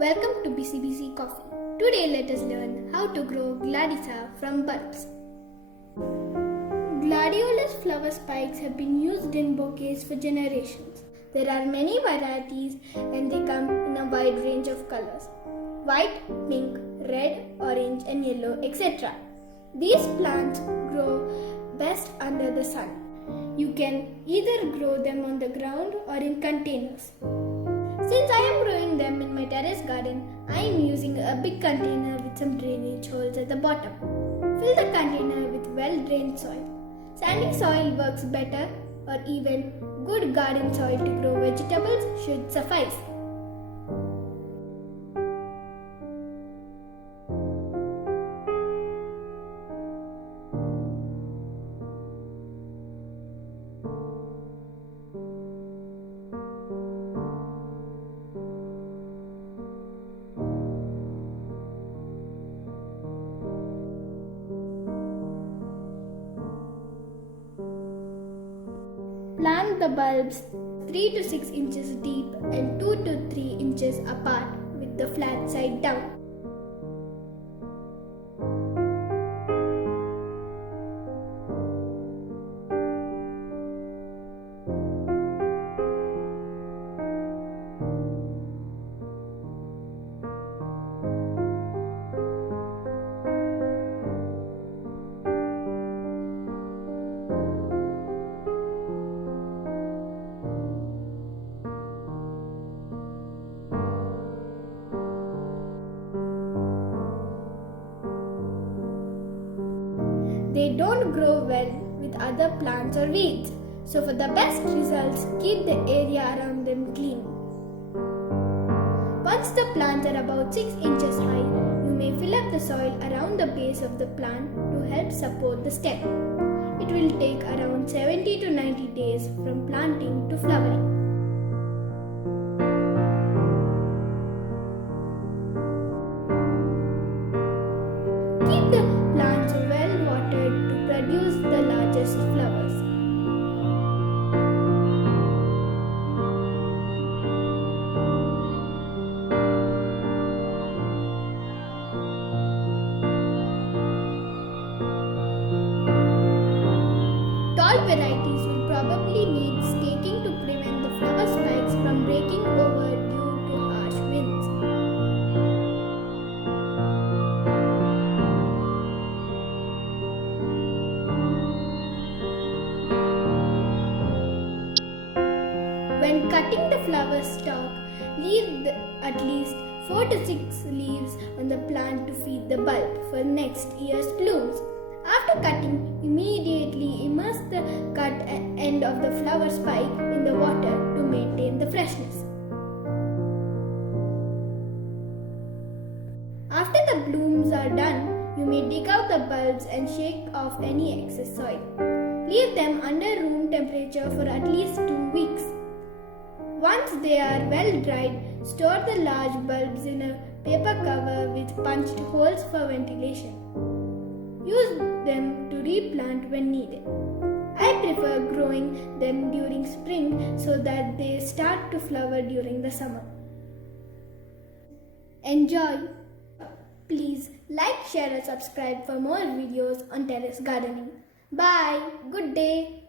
Welcome to BCBC Coffee. Today let us learn how to grow Gladis from bulbs. Gladiolus flower spikes have been used in bouquets for generations. There are many varieties and they come in a wide range of colors: white, pink, red, orange and yellow, etc. These plants grow best under the sun. You can either grow them on the ground or in containers. Since I am growing them in my terrace garden, I am using a big container with some drainage holes at the bottom. Fill the container with well-drained soil. Sandy soil works better, or even good garden soil to grow vegetables should suffice. Plant the bulbs 3 to 6 inches deep and 2 to 3 inches apart with the flat side down. They don't grow well with other plants or weeds, so for the best results, keep the area around them clean. Once the plants are about 6 inches high, you may fill up the soil around the base of the plant to help support the stem. It will take around 70 to 90 days from planting to flowering. Keep the plants well watered to produce the largest flowers. Tall varieties will probably need staking to prevent the flower spikes from breaking over due to harsh winds. When cutting the flower stalk, leave at least 4 to 6 leaves on the plant to feed the bulb for next year's blooms. After cutting, immediately immerse the cut end of the flower spike in the water to maintain the freshness. After the blooms are done, you may dig out the bulbs and shake off any excess soil. Leave them under room temperature for at least 2 weeks. Once they are well dried, store the large bulbs in a paper cover with punched holes for ventilation. Use them to replant when needed. I prefer growing them during spring so that they start to flower during the summer. Enjoy! Please like, share and subscribe for more videos on terrace gardening. Bye! Good day!